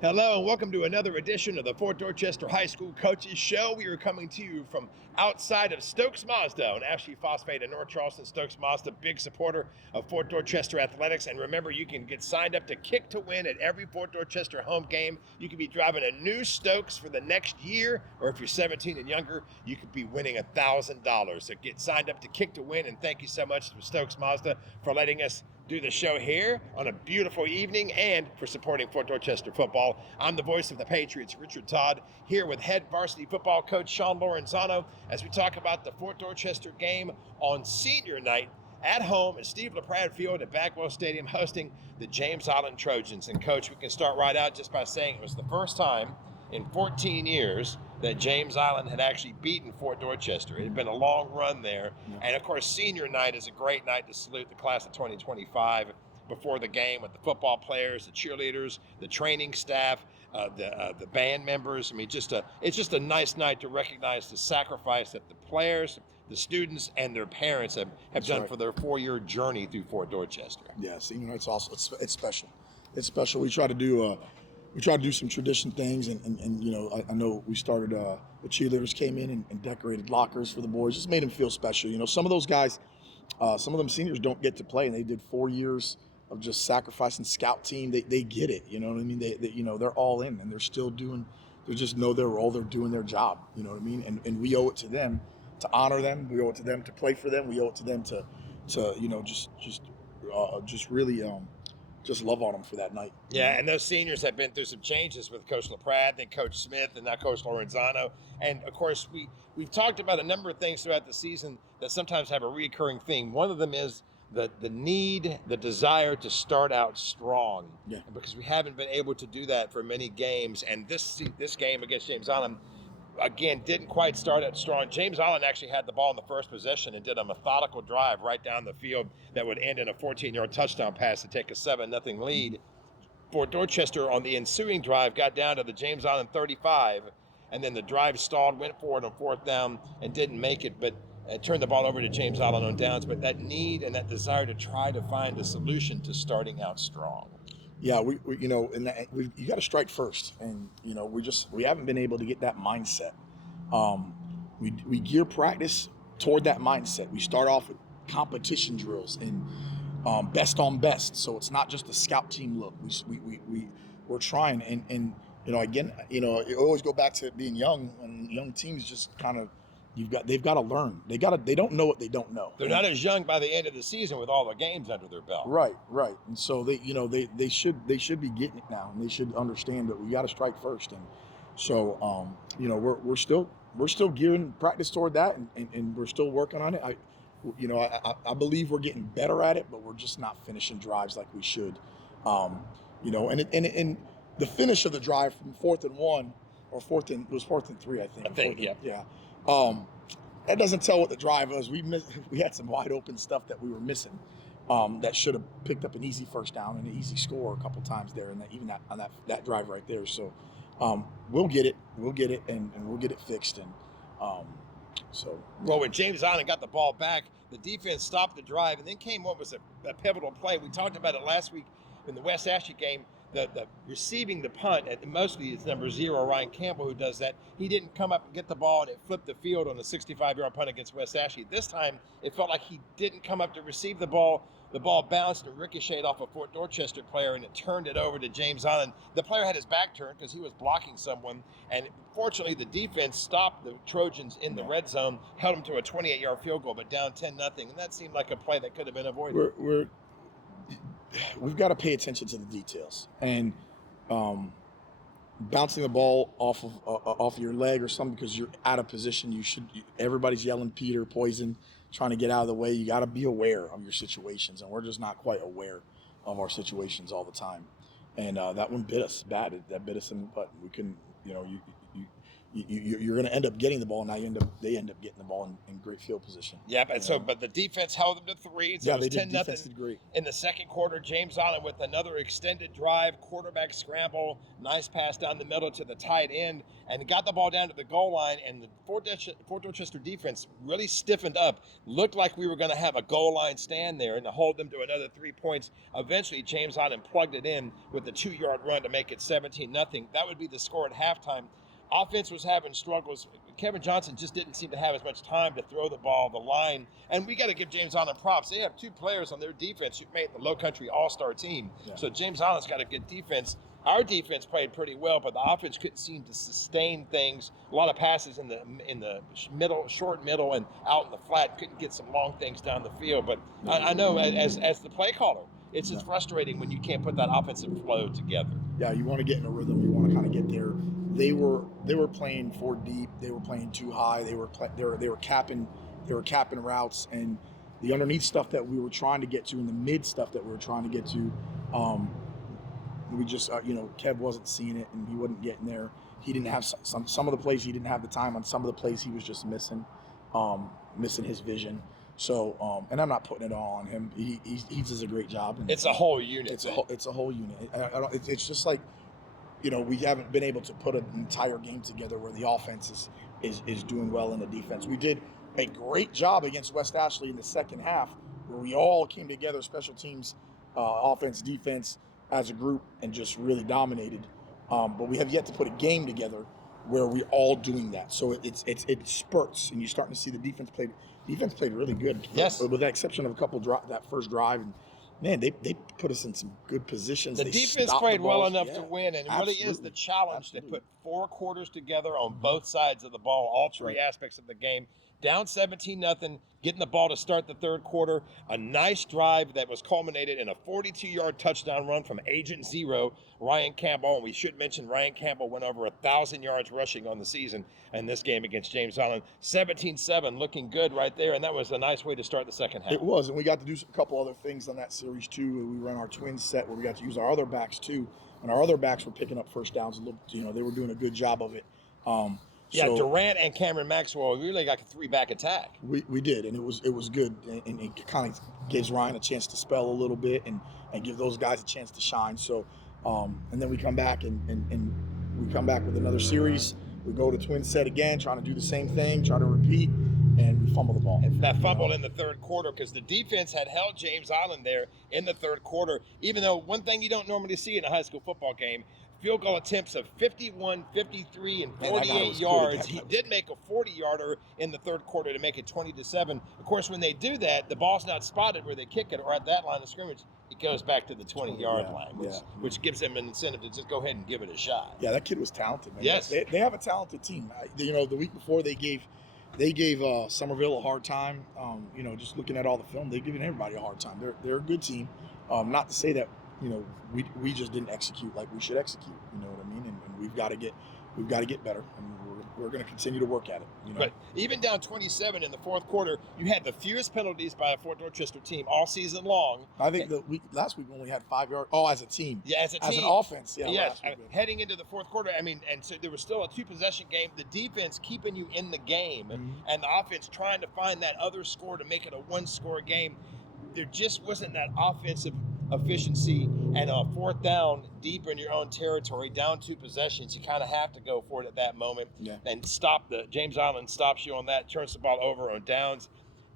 Hello and welcome to another edition of the Fort Dorchester High School Coaches Show. We are coming to you from outside of Stokes Mazda on Ashley Phosphate in North Charleston. Stokes Mazda, big supporter of Fort Dorchester athletics. And remember, you can get signed up to Kick to Win at every Fort Dorchester home game. You could be driving a new Stokes for the next year, or if you're 17 and younger, you could be winning $1,000. So get signed up to Kick to Win, and thank you so much to Stokes Mazda for letting us do the show here on a beautiful evening and for supporting Fort Dorchester football. I'm the voice of the Patriots, Richard Todd, here with head varsity football coach Sean Lorenzano as we talk about the Fort Dorchester game on senior night at home at Steve LaPrade Field at Bagwell Stadium hosting the James Island Trojans. And coach, we can start right out just by saying it was the first time in 14 years that James Island had actually beaten Fort Dorchester. It had been a long run there. Yeah. And of course, senior night is a great night to salute the class of 2025 before the game with the football players, the cheerleaders, the training staff, the band members. I mean, it's just a nice night to recognize the sacrifice that the players, the students, and their parents have done for their 4-year journey through Fort Dorchester. Yeah, senior night's also it's special. It's special. We try to do some tradition things, and you know, I know we started. The cheerleaders came in and decorated lockers for the boys. Just made them feel special. You know, some of those guys, some of them seniors don't get to play, and they did 4 years of just sacrificing scout team. They get it. You know what I mean? They you know, they're all in, and they're still doing. They just know their role. They're doing their job. You know what I mean? And we owe it to them to honor them. We owe it to them to play for them. We owe it to them to you know, just really. Just love on them for that night. Yeah, and those seniors have been through some changes with Coach LaPrade, then Coach Smith, and now Coach Lorenzano. And, of course, we've talked about a number of things throughout the season that sometimes have a recurring theme. One of them is the need, the desire to start out strong. Yeah. Because we haven't been able to do that for many games. And this game against James Island, again, didn't quite start out strong. James Island actually had the ball in the first possession and did a methodical drive right down the field that would end in a 14-yard touchdown pass to take a 7-0 lead. Fort Dorchester on the ensuing drive got down to the James Island 35, and then the drive stalled, went forward on fourth down and didn't make it, but turned the ball over to James Island on downs. But that need and that desire to try to find a solution to starting out strong. Yeah, we you know, you got to strike first, and you know, we haven't been able to get that mindset. We gear practice toward that mindset. We start off with competition drills and best on best, so it's not just a scout team look. We're trying, and you know, again, you know, you always go back to being young, and young teams just kind of. They've got to learn. They don't know what they don't know. They're not as young by the end of the season with all the games under their belt. Right. And so they should be getting it now, and they should understand that we got to strike first. And so you know, we're still gearing practice toward that, and we're still working on it. I believe we're getting better at it, but we're just not finishing drives like we should. You know, and the finish of the drive from 4th and 1 or 4th and 3, I think. Yeah. That doesn't tell what the drive was. We had some wide open stuff that we were missing that should have picked up an easy first down and an easy score a couple times there, and on that drive right there. So we'll get it, and we'll get it fixed. And well, when James Island got the ball back, the defense stopped the drive, and then came what was a pivotal play. We talked about it last week in the West Ashley game. The receiving the punt, and mostly it's number 0, Ryan Campbell, who does that. He didn't come up and get the ball, and it flipped the field on the 65-yard punt against West Ashley. This time, it felt like he didn't come up to receive the ball. The ball bounced and ricocheted off a Fort Dorchester player, and it turned it over to James Island. The player had his back turned because he was blocking someone, and fortunately, the defense stopped the Trojans in the red zone, held them to a 28-yard field goal, but down 10-0, and that seemed like a play that could have been avoided. We've got to pay attention to the details, and bouncing the ball off your leg or something because you're out of position. Everybody's yelling Peter, poison, trying to get out of the way. You got to be aware of your situations, and we're just not quite aware of our situations all the time. And that one bit us bad. That bit us in the butt. We couldn't, you know, you're going to end up getting the ball. Now they end up getting the ball in great field position. Yeah, but the defense held them to 3. So Yeah, it was they did. 10-0 Defense did great. in the second quarter. James Allen with another extended drive, quarterback scramble, nice pass down the middle to the tight end, and got the ball down to the goal line. And the Fort Dorchester defense really stiffened up. Looked like we were going to have a goal line stand there and to hold them to another 3 points. Eventually, James Allen plugged it in with a 2-yard run to make it 17-0. That would be the score at halftime. Offense was having struggles. Kevin Johnson just didn't seem to have as much time to throw the ball, the line. And we got to give James Allen props. They have 2 players on their defense who made the Low Country All-Star team. Yeah. So James Allen's got a good defense. Our defense played pretty well, but the offense couldn't seem to sustain things. A lot of passes in the middle, short middle, and out in the flat. Couldn't get some long things down the field. But I know as the play caller, it's just frustrating when you can't put that offensive flow together. Yeah, you want to get in a rhythm. You want to kind of get there. They were playing 4 deep. They were playing too high. They were capping routes, and the underneath stuff that we were trying to get to, and the mid stuff that we were trying to get to, we just Kev wasn't seeing it, and he wasn't getting there. He didn't have some of the plays. He didn't have the time on some of the plays. He was just missing his vision. So, and I'm not putting it all on him. He does a great job. And it's a whole unit. It's a whole unit. It's just like, we haven't been able to put an entire game together where the offense is doing well in the defense. We did a great job against West Ashley in the second half, where we all came together, special teams, offense, defense, as a group, and just really dominated. But we have yet to put a game together where we're all doing that. So it spurts, and you're starting to see the defense played really good. Yes. With the exception of a couple that first drive. And man, they put us in some good positions. The defense played well enough to win, and it Absolutely. really is the challenge to put 4 quarters together on both sides of the ball, all 3 aspects of the game. Down 17-0, getting the ball to start the third quarter. A nice drive that was culminated in a 42-yard touchdown run from Agent Zero, Ryan Campbell. And we should mention Ryan Campbell went over 1,000 yards rushing on the season in this game against James Allen. 17-7, looking good right there, and that was a nice way to start the second half. It was, and we got to do a couple other things on that series too. We ran our twin set where we got to use our other backs too, and our other backs were picking up first downs a little. They were doing a good job of it. Durant and Cameron Maxwell, we really got a 3-back attack. We did, and it was good, and it kind of gives Ryan a chance to spell a little bit and give those guys a chance to shine. So, and then we come back and we come back with another series. We go to twin set again, trying to do the same thing, try to repeat, and we fumble the ball. And that fumbled in the third quarter because the defense had held James Allen there in the third quarter, even though one thing you don't normally see in a high school football game, field goal attempts of 51, 53, and 48 yards. He did make a 40-yarder in the third quarter to make it 20-7. Of course, when they do that, the ball's not spotted where they kick it or at that line of scrimmage. It goes back to the 20-yard line, which gives them an incentive to just go ahead and give it a shot. Yeah, that kid was talented, man. Yes. They have a talented team. The week before they gave Somerville a hard time. Just looking at all the film, they've given everybody a hard time. They're a good team. Not to say that we just didn't execute like we should execute. You know what I mean? And we've got to get better, and we're going to continue to work at it. But even down 27 in the fourth quarter, you had the fewest penalties by a Fort Dorchester team all season long. I think last week we only had 5 yards. Oh, as a team. Yeah, as a team. As an offense. Yeah. Yes. Heading into the fourth quarter, and so there was still a 2-possession game. The defense keeping you in the game, and the offense trying to find that other score to make it a 1-score game. There just wasn't that offensive efficiency, and a fourth down deep in your own territory, down 2 possessions, you kind of have to go for it at that moment and stop. James Allen stops you on that, turns the ball over on downs.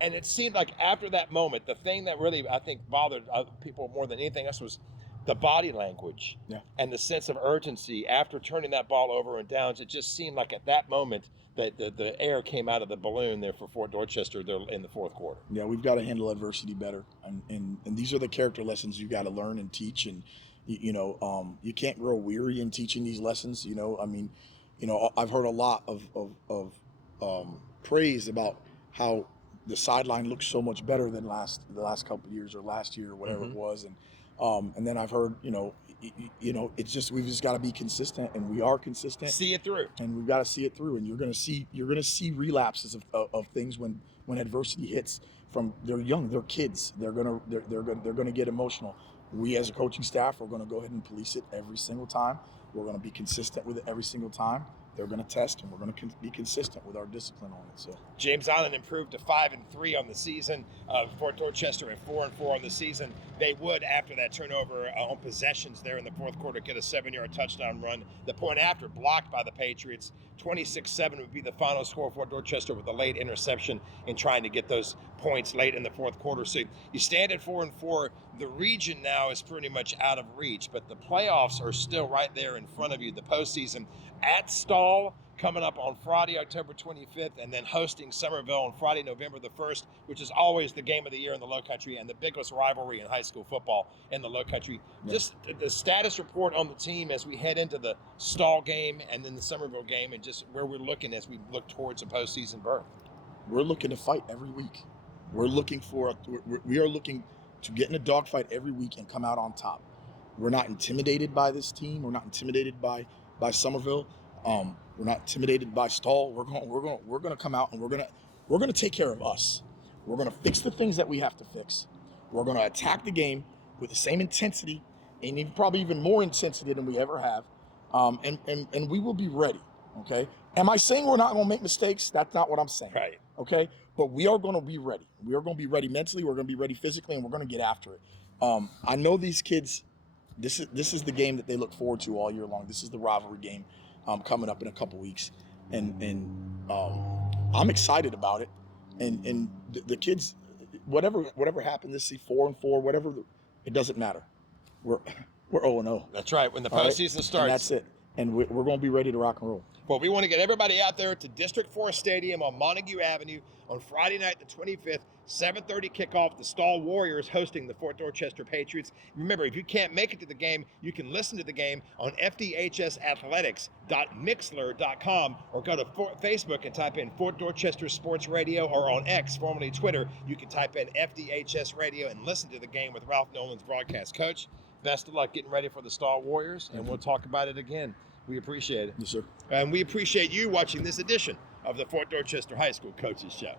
And it seemed like after that moment, the thing that really, I think, bothered people more than anything else was the body language and the sense of urgency after turning that ball over on downs. It just seemed like at that moment that the air came out of the balloon there for Fort Dorchester there in the fourth quarter. Yeah, we've got to handle adversity better, and these are the character lessons you got to learn and teach. And you can't grow weary in teaching these lessons. I've heard a lot of praise about how the sideline looks so much better than the last couple of years or last year or whatever it was, and then I've heard it's just we've just got to be consistent, and we are consistent. See it through, and we've got to see it through. And you're gonna see relapses of things when adversity hits. From they're young, they're kids. They're gonna get emotional. We as a coaching staff are gonna go ahead and police it every single time. We're gonna be consistent with it every single time, they're going to test, and we're going to be consistent with our discipline on it. So James Island improved to 5-3 on the season. Fort Dorchester at 4-4 on the season. They would, after that turnover on possessions there in the fourth quarter, get a 7-yard touchdown run. The point after blocked by the Patriots. 26-7 would be the final score for Dorchester with a late interception in trying to get those points late in the fourth quarter. So you stand at 4-4. The region now is pretty much out of reach, but the playoffs are still right there in front of you. The postseason at Stall coming up on Friday, October 25th, and then hosting Somerville on Friday, November the 1st, which is always the game of the year in the Low Country and the biggest rivalry in high school football in the Low Country. Yeah. Just the status report on the team as we head into the Stall game and then the Somerville game, and just where we're looking as we look towards a postseason berth. We're looking to fight every week. We are looking to get in a dogfight every week and come out on top. We're not intimidated by this team. We're not intimidated by Somerville. We're not intimidated by Stall. We're going to come out and we're going to take care of us. We're going to fix the things that we have to fix. We're going to attack the game with the same intensity and probably even more intensity than we ever have. And we will be ready. Okay. Am I saying we're not going to make mistakes? That's not what I'm saying. Right. Okay. But we are going to be ready. We are going to be ready mentally. We're going to be ready physically, and we're going to get after it. I know these kids. This is the game that they look forward to all year long. This is the rivalry game coming up in a couple weeks, and I'm excited about it. And the kids, whatever happened this season, 4-4, whatever, it doesn't matter. We're 0-0. That's right. When the postseason starts, and that's it. And we're going to be ready to rock and roll. Well, we want to get everybody out there to District 4 Stadium on Montague Avenue on Friday night, the 25th, 7:30 kickoff. The Stall Warriors hosting the Fort Dorchester Patriots. Remember, if you can't make it to the game, you can listen to the game on fdhsathletics.mixler.com or go to Facebook and type in Fort Dorchester Sports Radio, or on X, formerly Twitter, you can type in FDHS Radio and listen to the game with Ralph Nolan's broadcast. Coach, best of luck getting ready for the Stall Warriors, and we'll talk about it again. We appreciate it. Yes, sir. And we appreciate you watching this edition of the Fort Dorchester High School Coaches Show.